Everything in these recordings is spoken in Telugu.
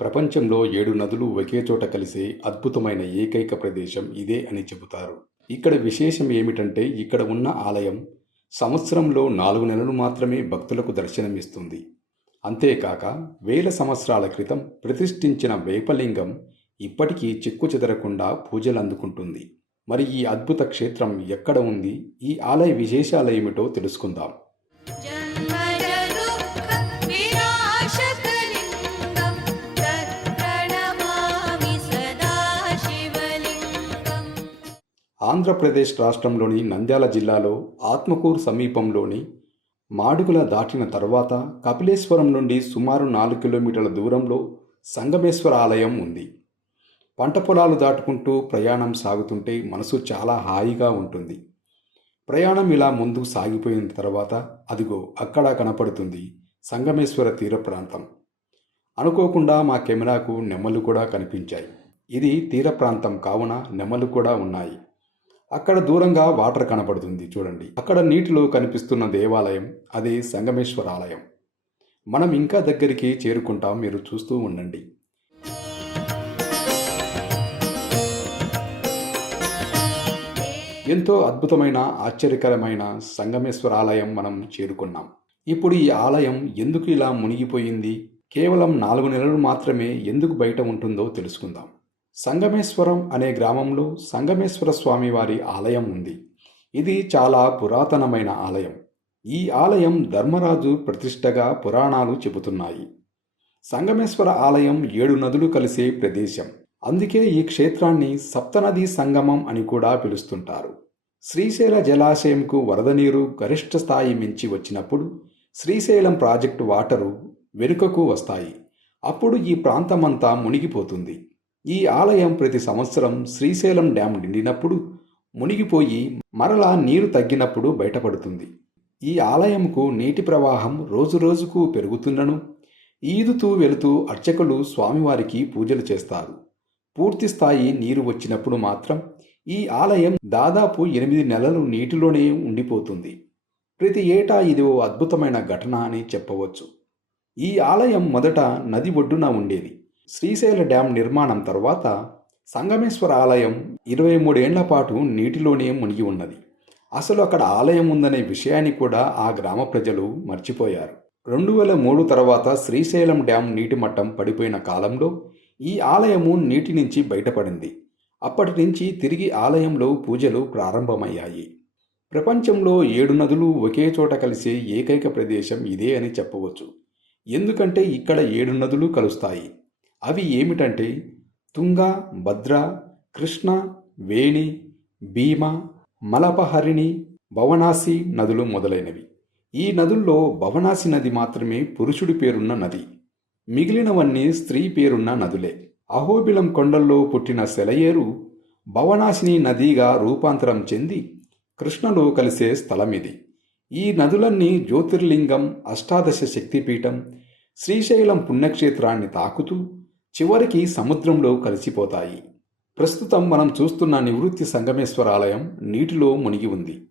ప్రపంచంలో ఏడు నదులు ఒకే చోట కలిసే అద్భుతమైన ఏకైక ప్రదేశం ఇదే అని చెబుతారు. ఇక్కడ విశేషం ఏమిటంటే ఇక్కడ ఉన్న ఆలయం సంవత్సరంలో నాలుగు నెలలు మాత్రమే భక్తులకు దర్శనమిస్తుంది. అంతేకాక వేల సంవత్సరాల క్రితం ప్రతిష్ఠించిన వేపలింగం ఇప్పటికీ చెక్కు చెదరకుండా పూజలు అందుకుంటుంది. మరి ఈ అద్భుత క్షేత్రం ఎక్కడ ఉంది? ఈ ఆలయ విశేషాలు ఏమిటో తెలుసుకుందాం. ఆంధ్రప్రదేశ్ రాష్ట్రంలోని నంద్యాల జిల్లాలో ఆత్మకూరు సమీపంలోని మాడుగుల దాటిన తర్వాత కపిలేశ్వరం నుండి సుమారు నాలుగు కిలోమీటర్ల దూరంలో సంగమేశ్వర ఆలయం ఉంది. పంట పొలాలు దాటుకుంటూ ప్రయాణం సాగుతుంటే మనసు చాలా హాయిగా ఉంటుంది. ప్రయాణం ఇలా ముందుకు సాగిపోయిన తర్వాత అదిగో అక్కడ కనపడుతుంది సంగమేశ్వర తీర ప్రాంతం. అనుకోకుండా మా కెమెరాకు నెమ్మలు కూడా కనిపించాయి. ఇది తీర ప్రాంతం కావున నెమ్మలు కూడా ఉన్నాయి. అక్కడ దూరంగా వాటర్ కనబడుతుంది. చూడండి. అక్కడ నీటిలో కనిపిస్తున్న దేవాలయం అదే సంగమేశ్వర ఆలయం మనం ఇంకా దగ్గరికి చేరుకుంటాం. మీరు చూస్తూ ఉండండి. ఎంతో అద్భుతమైన ఆశ్చర్యకరమైన సంగమేశ్వర ఆలయం మనం చేరుకున్నాం. ఇప్పుడు ఈ ఆలయం ఎందుకు ఇలా మునిగిపోయింది? కేవలం నాలుగు నెలలు మాత్రమే ఎందుకు బయట ఉంటుందో తెలుసుకుందాం. సంగమేశ్వరం అనే గ్రామంలో సంగమేశ్వర స్వామి వారి ఆలయం ఉంది. ఇది చాలా పురాతనమైన ఆలయం. ఈ ఆలయం ధర్మరాజు ప్రతిష్టగా పురాణాలు చెబుతున్నాయి. సంగమేశ్వర ఆలయం ఏడు నదులు కలిసే ప్రదేశం. అందుకే ఈ క్షేత్రాన్ని సప్తనదీ సంగమం అని కూడా పిలుస్తుంటారు. శ్రీశైల జలాశయంకు వరద నీరు గరిష్ట స్థాయి మించి వచ్చినప్పుడు శ్రీశైలం ప్రాజెక్టు వాటరు వెనుకకు వస్తాయి. అప్పుడు ఈ ప్రాంతమంతా మునిగిపోతుంది. ఈ ఆలయం ప్రతి సంవత్సరం శ్రీశైలం డ్యాం నిండినప్పుడు మునిగిపోయి మరలా నీరు తగ్గినప్పుడు బయటపడుతుంది. ఈ ఆలయంకు నీటి ప్రవాహం రోజురోజుకు పెరుగుతున్నను. ఈదుతూ వెళుతూ అర్చకులు స్వామివారికి పూజలు చేస్తారు. పూర్తి స్థాయి నీరు వచ్చినప్పుడు మాత్రం ఈ ఆలయం దాదాపు ఎనిమిది నెలలు నీటిలోనే ఉండిపోతుంది. ప్రతి ఏటా ఇది ఓ అద్భుతమైన ఘటన అని చెప్పవచ్చు. ఈ ఆలయం మొదట నది ఒడ్డున ఉండేది. శ్రీశైల డ్యాం నిర్మాణం తర్వాత సంగమేశ్వర ఆలయం ఇరవై మూడేళ్ళ పాటు నీటిలోనే మునిగి ఉన్నది. అసలు అక్కడ ఆలయం ఉందనే విషయాన్ని కూడా ఆ గ్రామ ప్రజలు మర్చిపోయారు. రెండు వేల మూడు తర్వాత శ్రీశైలం డ్యాం నీటి మట్టం పడిపోయిన కాలంలో ఈ ఆలయము నీటి నుంచి బయటపడింది. అప్పటి నుంచి తిరిగి ఆలయంలో పూజలు ప్రారంభమయ్యాయి. ప్రపంచంలో ఏడు నదులు ఒకే చోట కలిసే ఏకైక ప్రదేశం ఇదే అని చెప్పవచ్చు. ఎందుకంటే ఇక్కడ ఏడు నదులు కలుస్తాయి. అవి ఏమిటంటే తుంగ భద్ర కృష్ణ వేణి భీమ మలపహరిణి భవనాసి నదులు మొదలైనవి. ఈ నదుల్లో భవనాసి నది మాత్రమే పురుషుడి పేరున్న నది. మిగిలినవన్నీ స్త్రీ పేరున్న నదులే. అహోబిలం కొండల్లో పుట్టిన సెలయేరు భవనాశిని నదిగా రూపాంతరం చెంది కృష్ణలో కలిసే స్థలమిది. ఈ నదులన్నీ జ్యోతిర్లింగం అష్టాదశ శక్తిపీఠం శ్రీశైలం పుణ్యక్షేత్రాన్ని తాకుతూ చివరికి సముద్రంలో కలిసిపోతాయి. ప్రస్తుతం మనం చూస్తున్న నివృత్తి సంగమేశ్వర ఆలయం నీటిలో మునిగి ఉంది.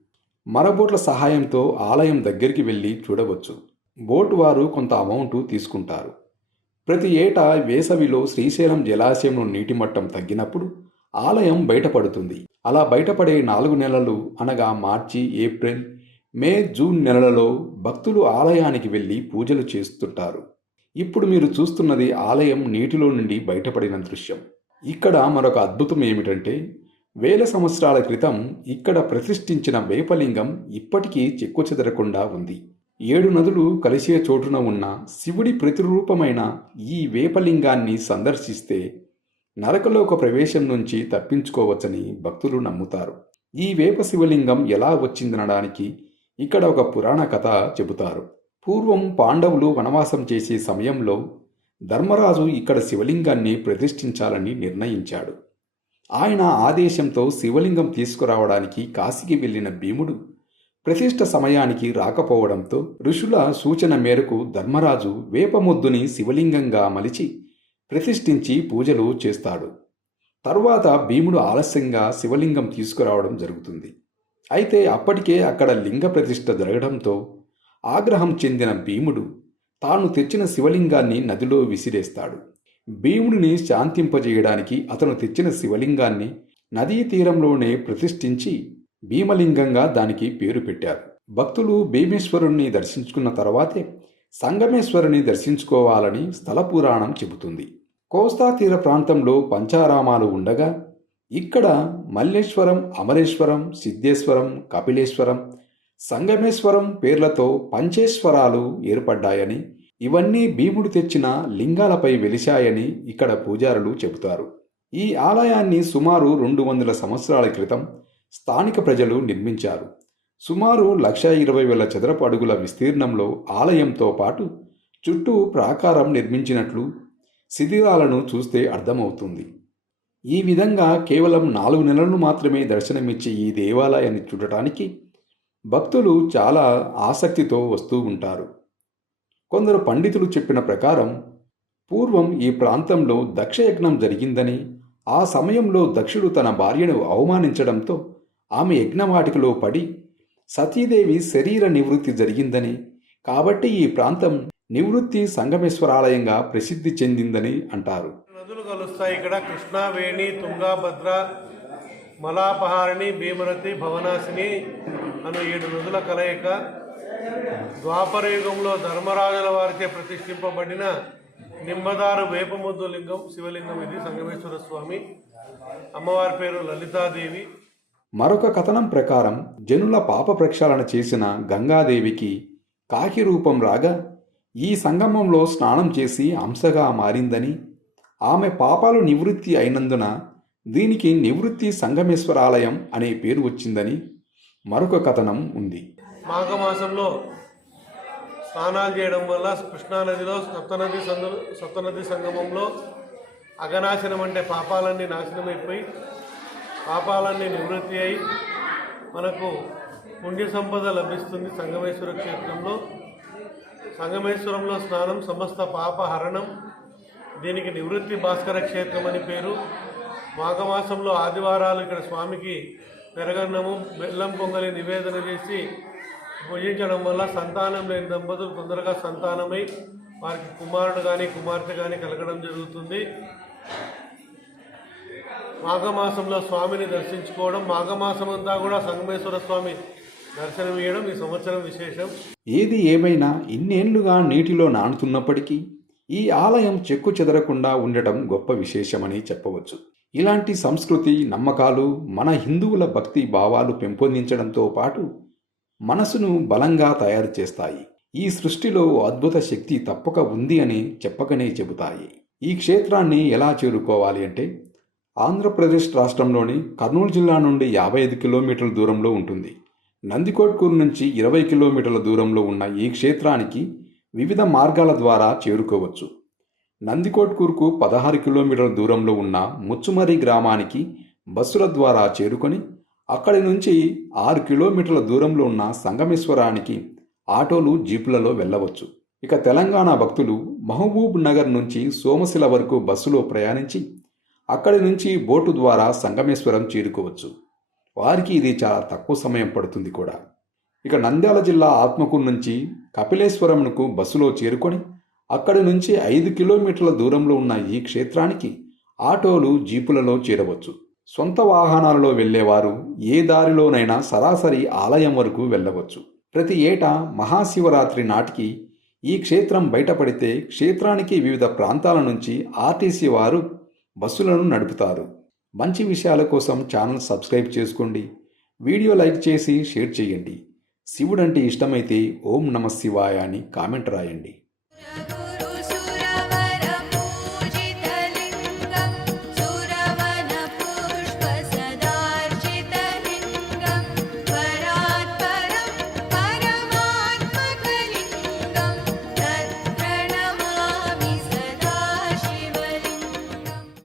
మరబోట్ల సహాయంతో ఆలయం దగ్గరికి వెళ్ళి చూడవచ్చు. బోటు వారు కొంత అమౌంట్ తీసుకుంటారు. ప్రతి ఏటా వేసవిలో శ్రీశైలం జలాశయంలో నీటి మట్టం తగ్గినప్పుడు ఆలయం బయటపడుతుంది. అలా బయటపడే నాలుగు నెలలు అనగా మార్చి ఏప్రిల్ మే జూన్ నెలలలో భక్తులు ఆలయానికి వెళ్ళి పూజలు చేస్తుంటారు. ఇప్పుడు మీరు చూస్తున్నది ఆలయం నీటిలో నుండి బయటపడిన దృశ్యం. ఇక్కడ మరొక అద్భుతం ఏమిటంటే వేల సంవత్సరాల క్రితం ఇక్కడ ప్రతిష్ఠించిన వేపలింగం ఇప్పటికీ చెక్కుచెదరకుండా ఉంది. ఏడు నదులు కలిసే చోటున ఉన్న శివుడి ప్రతిరూపమైన ఈ వేపలింగాన్ని సందర్శిస్తే నరకలోక ప్రవేశం నుంచి తప్పించుకోవచ్చని భక్తులు నమ్ముతారు. ఈ వేప శివలింగం ఎలా వచ్చిందనడానికి ఇక్కడ ఒక పురాణ కథ చెబుతారు. పూర్వం పాండవులు వనవాసం చేసే సమయంలో ధర్మరాజు ఇక్కడ శివలింగాన్ని ప్రతిష్ఠించాలని నిర్ణయించాడు. ఆయన ఆదేశంతో శివలింగం తీసుకురావడానికి కాశీకి వెళ్ళిన భీముడు ప్రతిష్ఠ సమయానికి రాకపోవడంతో ఋషుల సూచన మేరకు ధర్మరాజు వేపముద్దుని శివలింగంగా మలిచి ప్రతిష్ఠించి పూజలు చేస్తాడు. తరువాత భీముడు ఆలస్యంగా శివలింగం తీసుకురావడం జరుగుతుంది. అయితే అప్పటికే అక్కడ లింగ ప్రతిష్ఠ జరగడంతో ఆగ్రహం చెందిన భీముడు తాను తెచ్చిన శివలింగాన్ని నదిలో విసిరేస్తాడు. భీముడిని శాంతింపజేయడానికి అతను తెచ్చిన శివలింగాన్ని నదీ తీరంలోనే ప్రతిష్ఠించి భీమలింగంగా దానికి పేరు పెట్టారు. భక్తులు భీమేశ్వరుణ్ణి దర్శించుకున్న తర్వాతే సంగమేశ్వరుని దర్శించుకోవాలని స్థల పురాణం చెబుతుంది. కోస్తా తీర ప్రాంతంలో పంచారామాలు ఉండగా ఇక్కడ మల్లేశ్వరం అమరేశ్వరం సిద్ధేశ్వరం కపిలేశ్వరం సంగమేశ్వరం పేర్లతో పంచేశ్వరాలు ఏర్పడ్డాయని ఇవన్నీ భీముడు తెచ్చిన లింగాలపై వెలిశాయని ఇక్కడ పూజారులు చెబుతారు. ఈ ఆలయాన్ని సుమారు రెండు వందల సంవత్సరాల క్రితం స్థానిక ప్రజలు నిర్మించారు. సుమారు లక్ష ఇరవై వేల చదరపు అడుగుల విస్తీర్ణంలో ఆలయంతో పాటు చుట్టూ ప్రాకారం నిర్మించినట్లు శిథిరాలను చూస్తే అర్థమవుతుంది. ఈ విధంగా కేవలం నాలుగు నెలలు మాత్రమే దర్శనమిచ్చే ఈ దేవాలయాన్ని చూడటానికి భక్తులు చాలా ఆసక్తితో వస్తూ ఉంటారు. కొందరు పండితులు చెప్పిన ప్రకారం పూర్వం ఈ ప్రాంతంలో దక్షయజ్ఞం జరిగిందని ఆ సమయంలో దక్షుడు తన భార్యను అవమానించడంతో ఆమె యజ్ఞవాటికలో పడి సతీదేవి శరీర నివృత్తి జరిగిందని కాబట్టి ఈ ప్రాంతం నివృత్తి సంగమేశ్వరాలయంగా ప్రసిద్ధి చెందిందని అంటారు. నదులు కలుస్తాయి ఇక్కడ కృష్ణా వేణి తుంగాభద్ర మలాపహారిణి భీమరతి భవనాశిని అను ఏడు నదుల కలయిక ద్వాపరయుగంలో ధర్మరాజుల వారిచే ప్రతిష్ఠింపబడిన నిమ్మదారు వేపముద్దు లింగం శివలింగం ఇది సంగమేశ్వర స్వామి. అమ్మవారి పేరు లలితాదేవి. మరొక కథనం ప్రకారం జనుల పాప ప్రక్షాళన చేసిన గంగాదేవికి కాకి రూపం రాగా ఈ సంగమంలో స్నానం చేసి అంశగా మారిందని ఆమె పాపాలు నివృత్తి అయినందున దీనికి నివృత్తి సంగమేశ్వర ఆలయం అనే పేరు వచ్చిందని మరొక కథనం ఉంది. మాఘమాసంలో స్నానాలు చేయడం వల్ల కృష్ణానదిలో సప్తనది సంగ సప్తనది సంగమంలో అగనాశనం అంటే పాపాలన్నీ నాశనమైపోయి పాపాలన్నీ నివృత్తి అయి మనకు పుణ్య సంపద లభిస్తుంది సంగమేశ్వర క్షేత్రంలో. సంగమేశ్వరంలో స్నానం సమస్త పాప హరణం దీనికి నివృత్తి భాస్కర క్షేత్రం అని పేరు. మాఘమాసంలో ఆదివారాలు ఇక్కడ స్వామికి పెరగన్నము బెల్లం పొంగలి నివేదన చేసి పూజించడం వల్ల సంతానం లేని దంపతులు తొందరగా సంతానమై వారికి కుమారుడు కానీ కుమార్తె కానీ కలగడం జరుగుతుంది. మాఘమాసంలో స్వామిని దర్శించుకోవడం మాఘమాసం అంతా కూడా సంగమేశ్వర స్వామి దర్శనం ఇవ్వడం ఈ సంవత్సరం విశేషం. ఏది ఏమైనా ఇన్నేళ్ళుగా నీటిలో నానుతున్నప్పటికీ ఈ ఆలయం చెక్కు చెదరకుండా ఉండటం గొప్ప విశేషమని చెప్పవచ్చు. ఇలాంటి సంస్కృతి నమ్మకాలు మన హిందువుల భక్తి భావాలు పెంపొందించడంతో పాటు మనసును బలంగా తయారు చేస్తాయి. ఈ సృష్టిలో అద్భుత శక్తి తప్పక ఉంది అని చెప్పకనే చెబుతాయి. ఈ క్షేత్రాన్ని ఎలా చేరుకోవాలి అంటే ఆంధ్రప్రదేశ్ రాష్ట్రంలోని కర్నూలు జిల్లా నుండి యాభై ఐదు కిలోమీటర్ల దూరంలో ఉంటుంది. నందికోట్కూరు నుంచి ఇరవై కిలోమీటర్ల దూరంలో ఉన్న ఈ క్షేత్రానికి వివిధ మార్గాల ద్వారా చేరుకోవచ్చు. నందికోట్కూరుకు పదహారు కిలోమీటర్ల దూరంలో ఉన్న ముచ్చుమరి గ్రామానికి బస్సుల ద్వారా చేరుకొని అక్కడి నుంచి ఆరు కిలోమీటర్ల దూరంలో ఉన్న సంగమేశ్వరానికి ఆటోలు జీపులలో వెళ్ళవచ్చు. ఇక తెలంగాణ భక్తులు మహబూబ్ నగర్ నుంచి సోమశిల వరకు బస్సులో ప్రయాణించి అక్కడి నుంచి బోటు ద్వారా సంగమేశ్వరం చేరుకోవచ్చు. వారికి ఇది చాలా తక్కువ సమయం పడుతుంది కూడా. ఇక నంద్యాల జిల్లా ఆత్మకూరు నుంచి కపిలేశ్వరంకు బస్సులో చేరుకొని అక్కడి నుంచి ఐదు కిలోమీటర్ల దూరంలో ఉన్న ఈ క్షేత్రానికి ఆటోలు జీపులలో చేరవచ్చు. సొంత వాహనాలలో వెళ్ళేవారు ఏ దారిలోనైనా సరాసరి ఆలయం వరకు వెళ్ళవచ్చు. ప్రతి ఏటా మహాశివరాత్రి నాటికి ఈ క్షేత్రం బయటపడితే క్షేత్రానికి వివిధ ప్రాంతాల నుంచి ఆర్టీసీ వారు బస్సులను నడుపుతారు. మంచి విషయాల కోసం ఛానల్ సబ్స్క్రైబ్ చేసుకోండి. వీడియో లైక్ చేసి షేర్ చేయండి. శివుడంటే ఇష్టమైతే ఓం నమ శివాయ అని కామెంట్ రాయండి. Yeah.